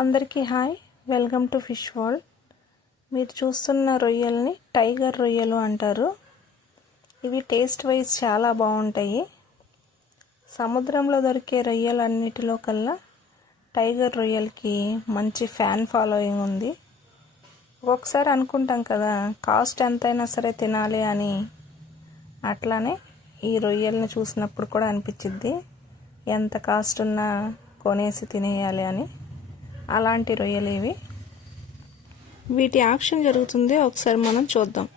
అందరికీ hi. Welcome to fish world. మీరు చూస్తున్న రొయ్యల్ని టైగర్ రొయ్యలు అంటారు. ఇవి టేస్ట్ వైజ్ చాలా బాగుంటాయి. సముద్రంలో దొరికే రొయ్యలన్నిటిలో కల్లా టైగర్ రొయ్యలకి మంచి ఫ్యాన్ ఫాలోయింగ్ ఉంది. ఒకసారి అనుకుంటాం కదా కాస్ట్ ఎంతైనా సరే తినాలి అని. అట్లానే ఈ రొయ్యల్ని చూసినప్పుడు కూడా అనిపించింది ఎంత కాస్ట్ ఉన్నా కొనేసి తినేయాలి అని. అలాంటి రొయ్యలు ఇవి వీటి యాక్షన్ జరుగుతుంది ఒకసారి మనం చూద్దాం.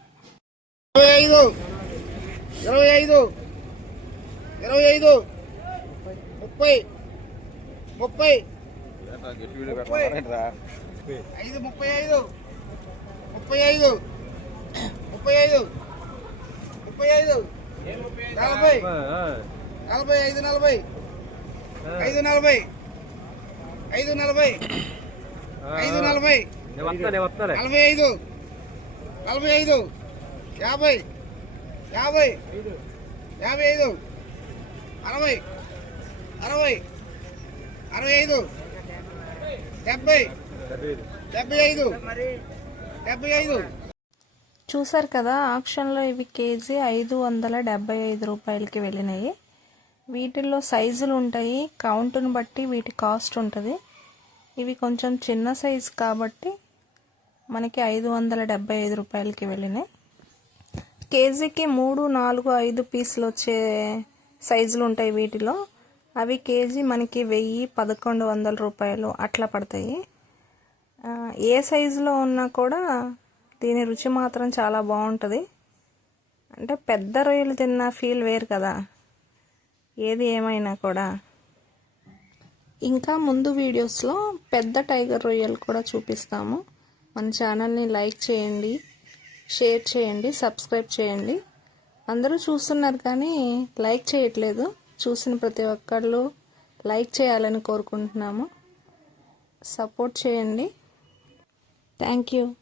ఇరవై ఐదు. ఇరవై ఐదు. ఇరవై ఐదు. ముప్పై. ముప్పై. ఐదు ముప్పై ఐదు. ముప్పై ఐదు. ముప్పై ఐదు. ముప్పై ఐదు. నలభై. నలభై ఐదు నలభై. ఐదు నలభై. ఐదు నలభై. ఐదు నలభై. నలభై ఐదు. నలభై ఐదు. యాభై. యాభై. యాభై ఐదు. అరవై. అరవై. అరవై ఐదు. డెబ్బై. డెబ్బై ఐదు. డెబ్బై ఐదు. చూసారు కదా ఆక్షన్లో ఇవి కేజీ ఐదు వందల డెబ్బై ఐదు రూపాయలకి వెళ్ళినాయి. వీటిల్లో సైజులు ఉంటాయి. కౌంటును బట్టి వీటి కాస్ట్ ఉంటుంది. ఇవి కొంచెం చిన్న సైజు కాబట్టి మనకి ఐదు వందల డెబ్బై ఐదు రూపాయలకి వెళ్ళినాయి. కేజీకి మూడు నాలుగు ఐదు పీసులు వచ్చే సైజులు ఉంటాయి వీటిలో. అవి కేజీ మనకి వెయ్యి పదకొండు వందల రూపాయలు అట్లా పడతాయి. ఏ సైజులో ఉన్నా కూడా దీని రుచి మాత్రం చాలా బాగుంటుంది. అంటే పెద్ద రొయ్యలు తిన్న ఫీల్ వేరు కదా. ఏది ఏమైనా కూడా. ఇంకా ముందు వీడియోస్లో పెద్ద టైగర్ రొయ్యలు కూడా చూపిస్తాము. మన ఛానల్ని లైక్ చేయండి షేర్ చేయండి సబ్స్క్రైబ్ చేయండి. అందరూ చూస్తున్నారు కానీ లైక్ చేయట్లేదు. చూసిన ప్రతి ఒక్కళ్ళు లైక్ చేయాలని కోరుకుంటున్నాము. సపోర్ట్ చేయండి. Thank you